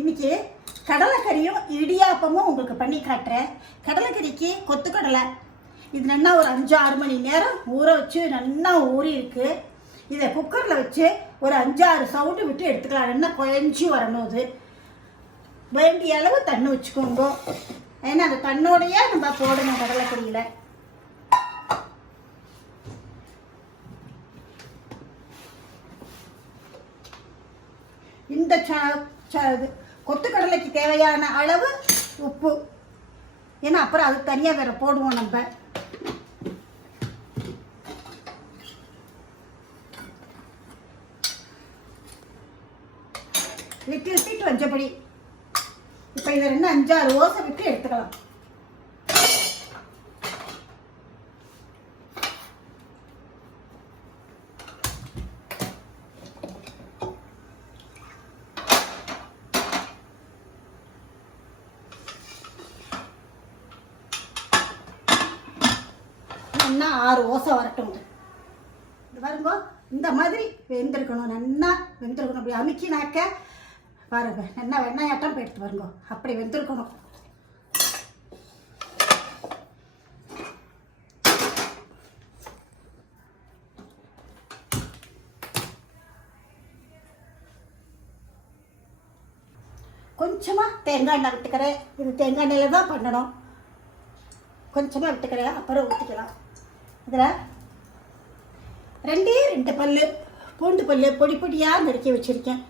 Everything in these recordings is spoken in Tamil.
இன்னைக்கு கடலைக்கறியும் இடியாப்பமும் உங்களுக்கு பண்ணி காட்டுறேன். கடலைக்கறிக்கு கொத்துக்கடலை இது நல்லா ஒரு 5-6 மணி நேரம் ஊற வச்சு நல்லா ஊறி இருக்கு. இதை குக்கரில் வச்சு ஒரு 5-6 சவுண்டு விட்டு எடுத்துக்கலாம். நல்லா குழஞ்சி வரணும். அது வேண்டிய அளவு தண்ணி வச்சுக்கோங்க. ஏன்னா அந்த தண்ணோடையே நம்ம போடணும் கடலைக்கறியில். இந்த கொத்துக்கடலைக்கு தேவையான அளவு உப்பு, ஏன்னா அப்புறம் அது தனியாக வேற போடுவோம். நம்ம விட்டு வஞ்சப்படி. இப்போ இதை 5-6 ஓசை விட்டு எடுத்துக்கலாம். நல்லா 6 ஓசை வரட்டும். இது பாருங்க, இந்த மாதிரி வெந்திருக்கணும். நல்லா வெந்திருக்கணும். அப்படி அமுக்கினாக்க பாருங்க, நல்லா வெண்ணாயாட்டம் எடுத்து பாருங்க. அப்படி வெந்திருக்கணும். கொஞ்சமாக தேங்காய் எண்ணெய் விட்டுக்கிறேன். இது தேங்காய் எண்ணெயில் தான் பண்ணணும். கொஞ்சமாக விட்டுக்கிறேன், அப்புறம் ஊற்றிக்கலாம். இதில் 2 பல் பூண்டு பல் பொடி பொடியாக நறுக்கி வச்சுருக்கேன்.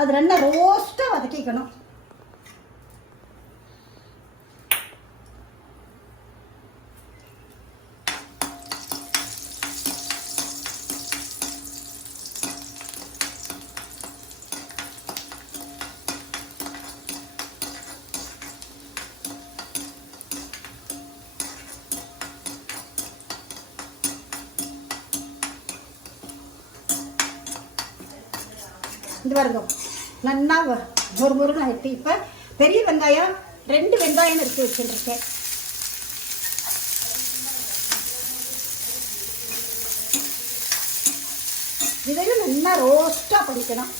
அது நல்லா ரோஸ்ட்டாக வதக்கிக்கணும். இது பாருங்க, நல்லா முறுமுறுன்னு ஆகிட்டு. இப்போ பெரிய வெங்காயம் 2 வெங்காயம் எடுத்து வச்சுருக்கேன். இதையும் நல்லா ரோஸ்ட்டாக பண்ணிக்கணும்.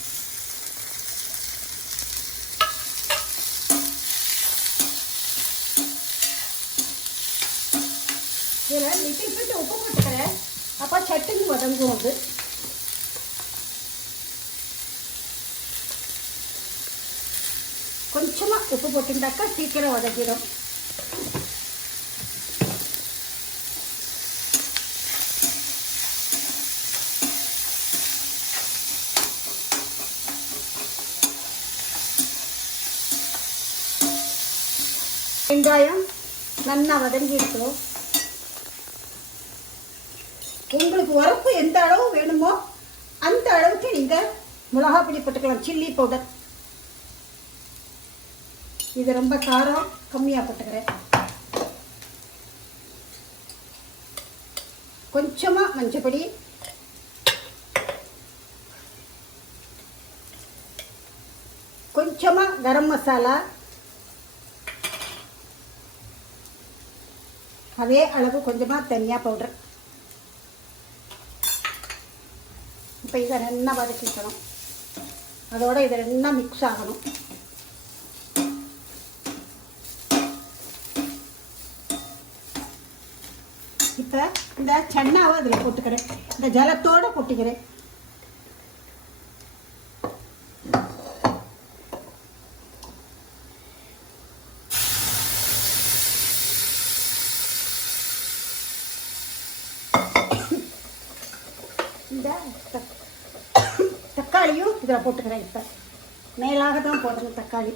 இதில் லிட்டில் பிட் உப்பு போட்டுக்கிறேன். அப்போ சட்டுன்னு வதங்கும். அது கொஞ்சமாக உப்பு போட்டுட்டாக்கா சீக்கிரம் வதக்கிடும். வெங்காயம் நல்லா வதங்கி இருக்கும். உங்களுக்கு உரப்பு எந்த அளவு வேணுமோ அந்த அளவுக்கு நீங்கள் மிளகாய் பொடி போட்டுக்கலாம். Chilli powder. இது ரொம்ப காரம் கம்மியாக போட்டுக்கிறேன். கொஞ்சமாக மஞ்சப்பொடி, கொஞ்சமாக கரம் மசாலா, அதே அளவு கொஞ்சமாக தனியா பவுடர். இப்போ இதை நல்லா வதக்கிக்கணும். அதோட இதை நல்லா மிக்ஸ் ஆகணும். இப்போ இந்த சன்னாவை அதில் போட்டுக்கிறேன். இந்த ஜலத்தோடு போட்டுக்கிறேன். இந்த தக்காளியும் இதில் போட்டுக்கிறேன். இப்போ மேலாக தான் போடணும் தக்காளி.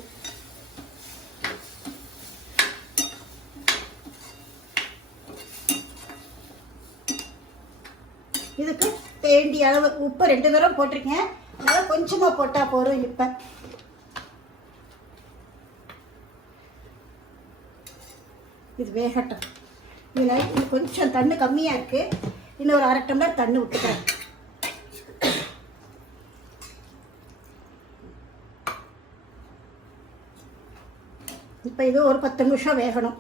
இதுக்கு வேண்டிய அளவு உப்பு 2 தடவை போட்டிருக்கேன். அதனால் கொஞ்சமாக போட்டால் போதும். இப்போ இது வேகட்டும். இதில் இது கொஞ்சம் தண்ணி கம்மியாக இருக்குது. இன்னும் ஒரு 1/2 டம்ளர் தண்ணி விட்டுக்கிறேன். இப்போ இது ஒரு 10 நிமிஷம் வேகணும்.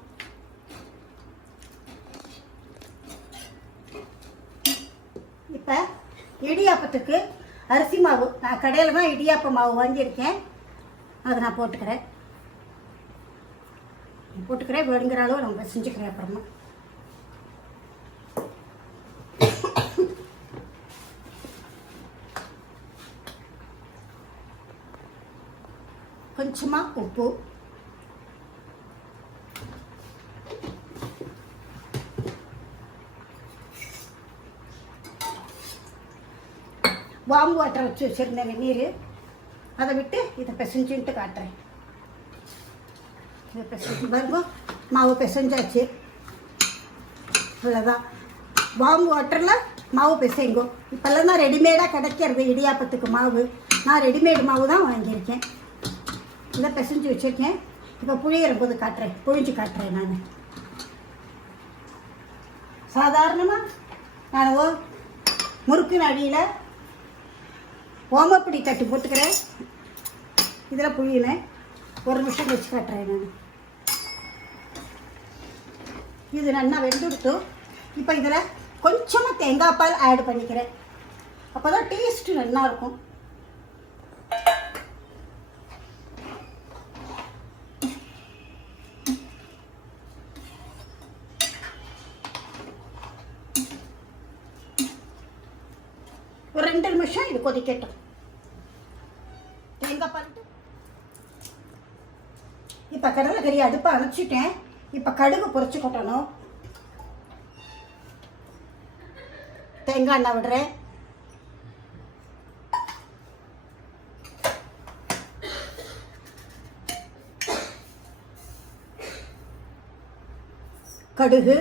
இப்போ இடியாப்பத்துக்கு அரிசி மாவு நான் கடையில் தான் இடியாப்ப மாவு வாங்கியிருக்கேன். அதை நான் போட்டுக்கிறேன். வேணுங்கிற அளவு நம்ம செஞ்சுக்கிறேன். அப்புறமா கொஞ்சமாக உப்பு, வார்ம் வாட்டர் வச்சு வச்சுருந்தேன் வெந்நீர், அதை விட்டு இதை பிசைஞ்சுன்ட்டு காட்டுறேன். இதை பிசைஞ்சு பாருங்க, மாவு பிசைஞ்சாச்சு. அவ்வளோதான். வார்ம் வாட்டரில் மாவு பிசைங்கோ. இப்போல்லாம் தான் ரெடிமேடாக கிடைக்கிறது இடியாப்பத்துக்கு மாவு. நான் ரெடிமேடு மாவு தான் வாங்கியிருக்கேன். இதை பிசைஞ்சு வச்சுருக்கேன். இப்போ புழியிற போது காட்டுறேன், புழிஞ்சு காட்டுறேன். நான் சாதாரணமாக நான் முறுக்கு அடியில் ஓமப்பொடி தட்டு போட்டுக்கிறேன். இதில் புழியினேன். 1 நிமிஷம் வச்சு காட்டுறேன். நான் இது நல்லா வெந்துடுத்து. இப்போ இதில் கொஞ்சமாக தேங்காய் பால் ஆட் பண்ணிக்கிறேன். அப்போ தான் டேஸ்ட்டு நல்லாயிருக்கும். ஒரு 2 நிமிஷம் இது கொதிக்கட்டும். தேங்காய் பால். இப்போ கடலைக்கறி அடுப்பை அணைச்சிட்டேன். இப்போ கடுகு பொரிச்சு கொட்டணும். தேங்காய் எண்ணெய் விடுறேன். கடுகு,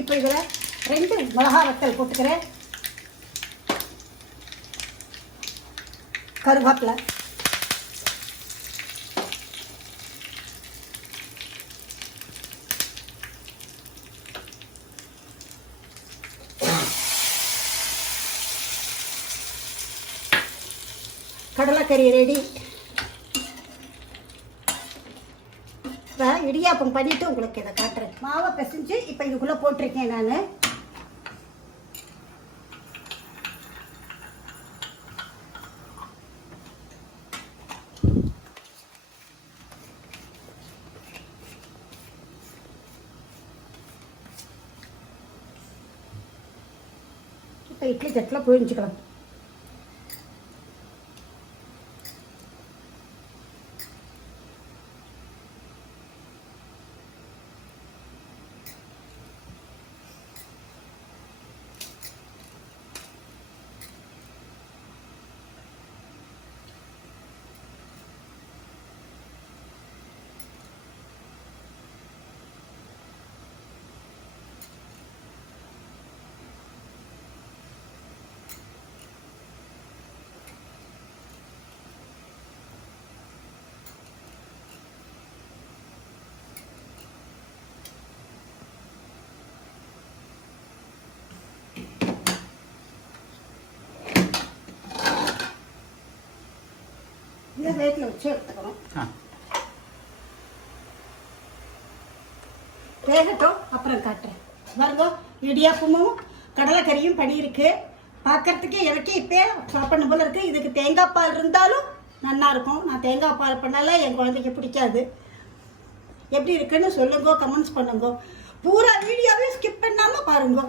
இப்போ இதில் 2 மிளகாய் வத்தல் போட்டுக்கிறேன். கருவேப்பிலை, கடலைக்கறி ரெடி. இடியாப்பம் பண்ணிவிட்டு உங்களுக்கு இதை காட்டுறேன். மாவை பிசைஞ்சு இப்போ இதுக்குள்ளே போட்டிருக்கேன். நான் இப்போ இட்லி தட்டில் புழிஞ்சிக்கலாம். இதை வேட்டில் வச்சு எடுத்துக்கணும். வேகட்டும், அப்புறம் காட்டுறேன். பாருங்க, இடியாப்பமும் கடலைக்கறியும் பண்ணியிருக்கு. பார்க்கறதுக்கே எனக்கே இப்போ சாப்பிடணும் போல இருக்குது. இதுக்கு தேங்காய் பால் இருந்தாலும் நல்லாயிருக்கும். நான் தேங்காய் பால் பண்ணால என் குழந்தைக்கு பிடிக்காது. எப்படி இருக்குன்னு சொல்லுங்க, கமெண்ட்ஸ் பண்ணுங்க. பூரா வீடியோவே ஸ்கிப் பண்ணாமல் பாருங்க.